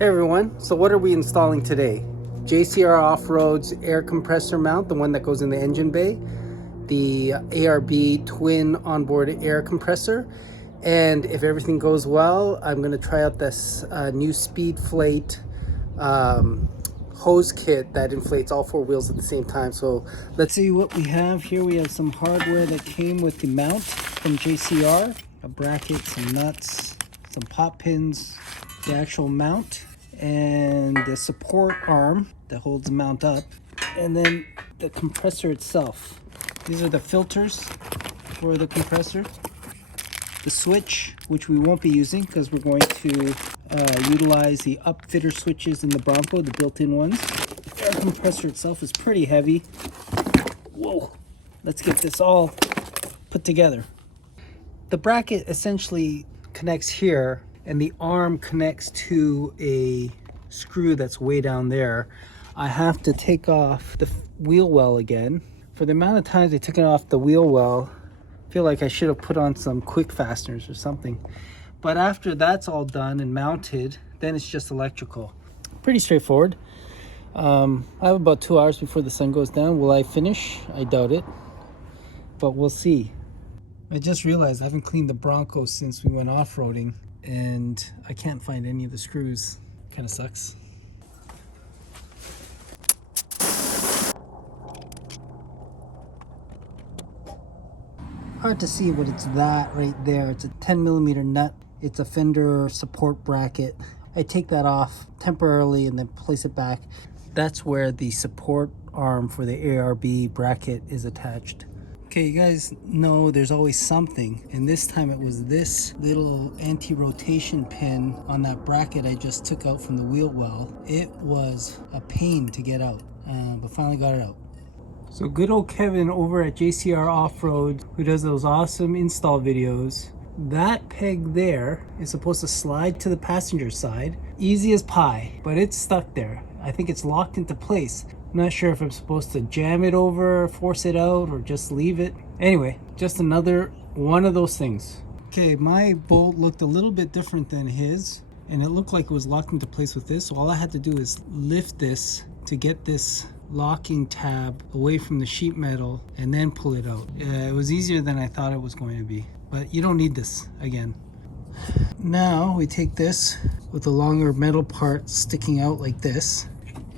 Hey everyone, so what are we installing today? JCR Off-road's air compressor mount, the one that goes in the engine bay, the ARB twin onboard air compressor, and if everything goes well, I'm going to try out this new Speedflate hose kit that inflates all four wheels at the same time. So let's see what we have here. We have some hardware that came with the mount from JCR, a bracket, some nuts, some pop pins, the actual mount, and the support arm that holds the mount up, and then the compressor itself. These are the filters for the compressor, the switch, which we won't be using because we're going to utilize the upfitter switches in the Bronco, the built-in ones. The air compressor itself is pretty heavy. Whoa, let's get this all put together. The bracket essentially connects here, and the arm connects to a screw that's way down there. I have to take off the wheel well again. For the amount of times I took it off the wheel well, I feel like I should have put on some quick fasteners or something. But after that's all done and mounted, then it's just electrical. Pretty straightforward. I have about 2 hours before the sun goes down. Will I finish? I doubt it, but we'll see. I just realized I haven't cleaned the Bronco since we went off-roading, and I can't find any of the screws. Kind of sucks. Hard to see, but it's that right there. It's a 10mm nut. It's a fender support bracket. I take that off temporarily and then place it back. That's where the support arm for the ARB bracket is attached. Okay, you guys know there's always something, and this time it was this little anti-rotation pin on that bracket I just took out from the wheel well. It was a pain to get out, but finally got it out. So good old Kevin over at JCR Off-road, who does those awesome install videos, that peg there is supposed to slide to the passenger side, easy as pie, but it's stuck there. I think it's locked into place. I'm not sure if I'm supposed to jam it over, force it out, or just leave it. Anyway, just another one of those things. Okay, my bolt looked a little bit different than his, and it looked like it was locked into place with this. So all I had to do is lift this to get this locking tab away from the sheet metal and then pull it out. It was easier than I thought it was going to be, but you don't need this again. Now we take this with the longer metal part sticking out like this,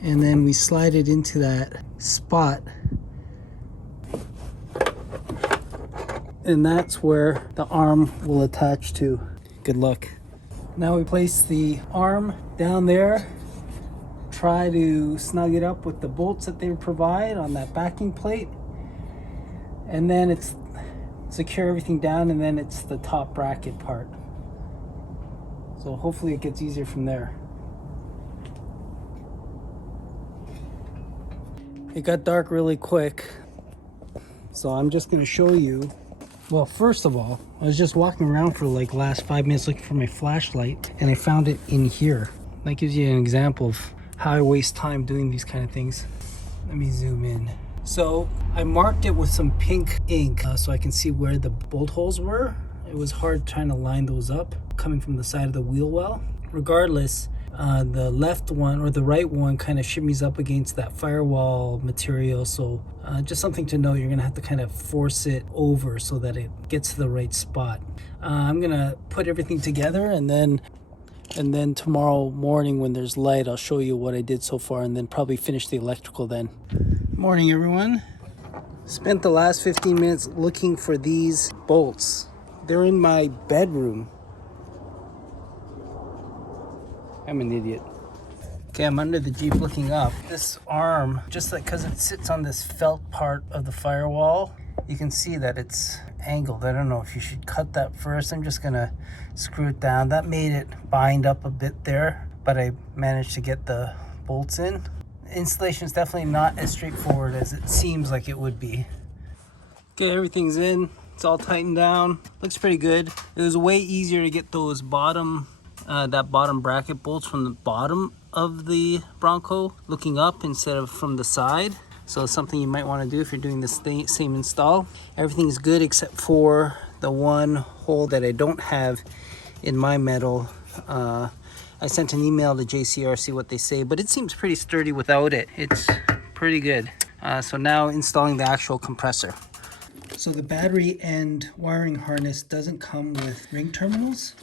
and then we slide it into that spot, and that's where the arm will attach to. Good luck. Now we place the arm down there, try to snug it up with the bolts that they provide on that backing plate, and then it's secure everything down, and then it's the top bracket part. So hopefully it gets easier from there. It got dark really quick, so I'm just going to show you. Well, first of all, I was just walking around for like last 5 minutes looking for my flashlight, and I found it in here. That gives you an example of how I waste time doing these kind of things. Let me zoom in. So I marked it with some pink ink so I can see where the bolt holes were. It was hard trying to line those up coming from the side of the wheel well. Regardless, the left one or the right one kind of shimmies up against that firewall material, so just something to know. You're gonna have to kind of force it over so that it gets to the right spot. I'm gonna put everything together, and then tomorrow morning when there's light, I'll show you what I did so far, and then probably finish the electrical then. Morning everyone. Spent the last 15 minutes looking for these bolts. They're in my bedroom. I'm an idiot. Okay, I'm under the Jeep looking up. This arm, just like because it sits on this felt part of the firewall, you can see that it's angled. I don't know if you should cut that first. I'm just gonna screw it down. That made it bind up a bit there, but I managed to get the bolts in. Installation is definitely not as straightforward as it seems like it would be. Okay, everything's in. It's all tightened down. Looks pretty good. It was way easier to get those bottom that bottom bracket bolts from the bottom of the Bronco looking up instead of from the side. So it's something you might want to do if you're doing the same install. Everything's good except for the one hole that I don't have in my metal. I sent an email to JCR, see what they say, but it seems pretty sturdy without it. It's pretty good. So now installing the actual compressor. So the battery and wiring harness doesn't come with ring terminals.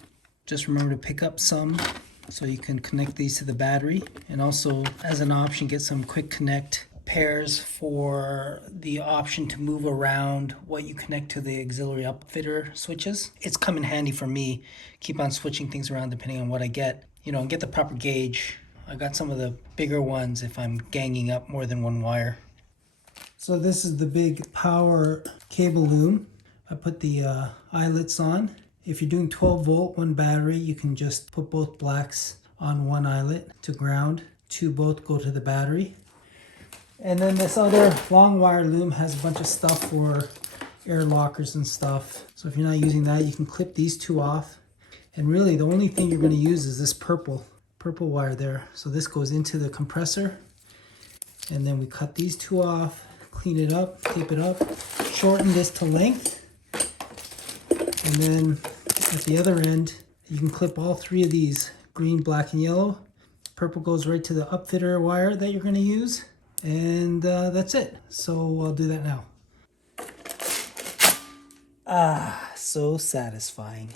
Just remember to pick up some so you can connect these to the battery, and also as an option get some quick connect pairs for the option to move around what you connect to the auxiliary upfitter switches. It's come in handy for me. Keep on switching things around depending on what I get, you know, and get the proper gauge. I got some of the bigger ones if I'm ganging up more than one wire. So this is the big power cable loom. I put the eyelets on. If you're doing 12 volt, one battery, you can just put both blacks on one eyelet to ground. Two both go to the battery. And then this other long wire loom has a bunch of stuff for air lockers and stuff. So if you're not using that, you can clip these two off. And really the only thing you're going to use is this purple wire there. So this goes into the compressor. And then we cut these two off, clean it up, tape it up, shorten this to length. And then at the other end, you can clip all three of these, green, black, and yellow. Purple goes right to the upfitter wire that you're going to use. And that's it. So I'll do that now. Ah, so satisfying.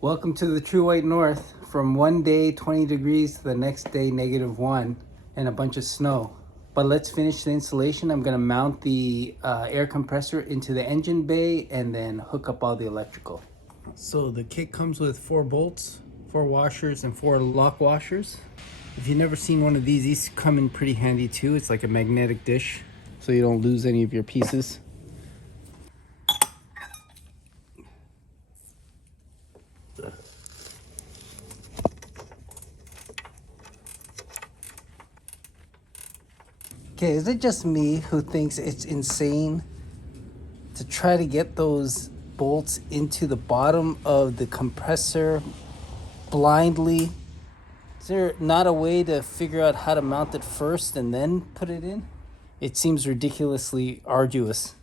Welcome to the true white north. From one day 20 degrees to the next day -1 and a bunch of snow. But let's finish the installation. I'm gonna mount the air compressor into the engine bay and then hook up all the electrical. So the kit comes with 4 bolts, 4 washers, and 4 lock washers. If you've never seen one of these come in pretty handy too. It's like a magnetic dish, so you don't lose any of your pieces. Okay, is it just me who thinks it's insane to try to get those bolts into the bottom of the compressor blindly? Is there not a way to figure out how to mount it first and then put it in? It seems ridiculously arduous.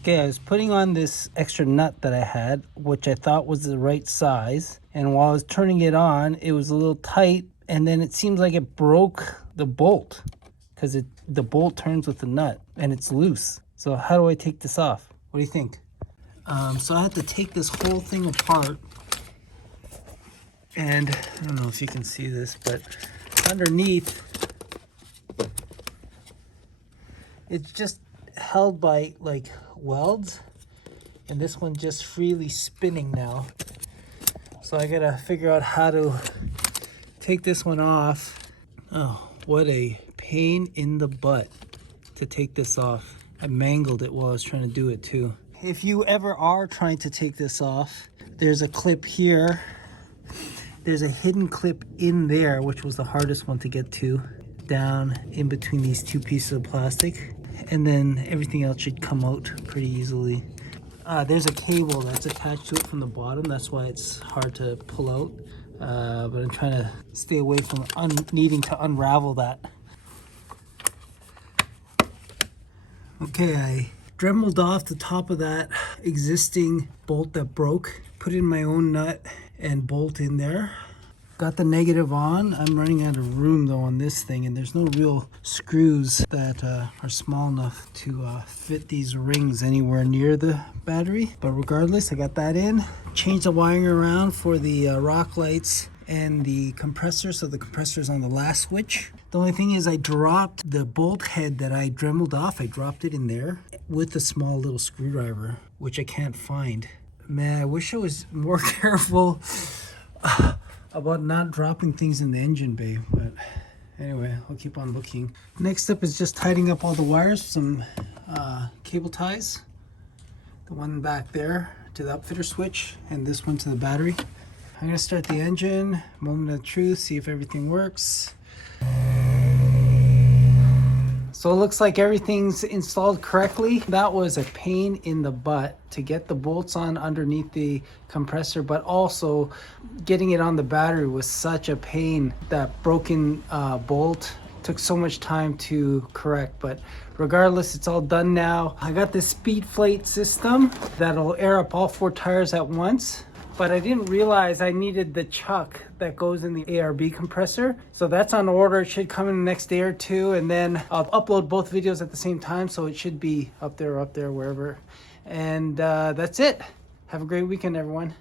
Okay, I was putting on this extra nut that I had, which I thought was the right size. And while I was turning it on, it was a little tight, and then it seems like it broke the bolt because the bolt turns with the nut and it's loose. So how do I take this off? What do you think? So I had to take this whole thing apart. And I don't know if you can see this, but underneath, it's just held by like welds, and this one just freely spinning now. So I gotta figure out how to take this one off. Oh, what a pain in the butt to take this off. I mangled it while I was trying to do it too. If you ever are trying to take this off, there's a clip here. There's a hidden clip in there, which was the hardest one to get to, down in between these two pieces of plastic. And then everything else should come out pretty easily. There's a cable that's attached to it from the bottom. That's why it's hard to pull out. But I'm trying to stay away from needing to unravel that. Okay, I dremeled off the top of that existing bolt that broke. Put in my own nut and bolt in there. Got the negative on. I'm running out of room though on this thing, and there's no real screws that are small enough to fit these rings anywhere near the battery. But regardless, I got that in. Changed the wiring around for the rock lights and the compressor, so the compressor's on the last switch. The only thing is I dropped the bolt head that I dremeled off. I dropped it in there with a small little screwdriver, which I can't find. Man, I wish I was more careful about not dropping things in the engine bay, but anyway, I'll keep on looking. Next up is just tidying up all the wires, some cable ties. The one back there to the upfitter switch, and this one to the battery. I'm gonna start the engine, moment of truth, see if everything works. So it looks like everything's installed correctly. That was a pain in the butt to get the bolts on underneath the compressor, but also getting it on the battery was such a pain. That broken bolt took so much time to correct, but regardless, it's all done now. I got this speed plate system that'll air up all 4 tires at once. but I didn't realize I needed the chuck that goes in the ARB compressor. So that's on order. It should come in the next day or two, and then I'll upload both videos at the same time, so it should be up there, wherever. And that's it. Have a great weekend, everyone.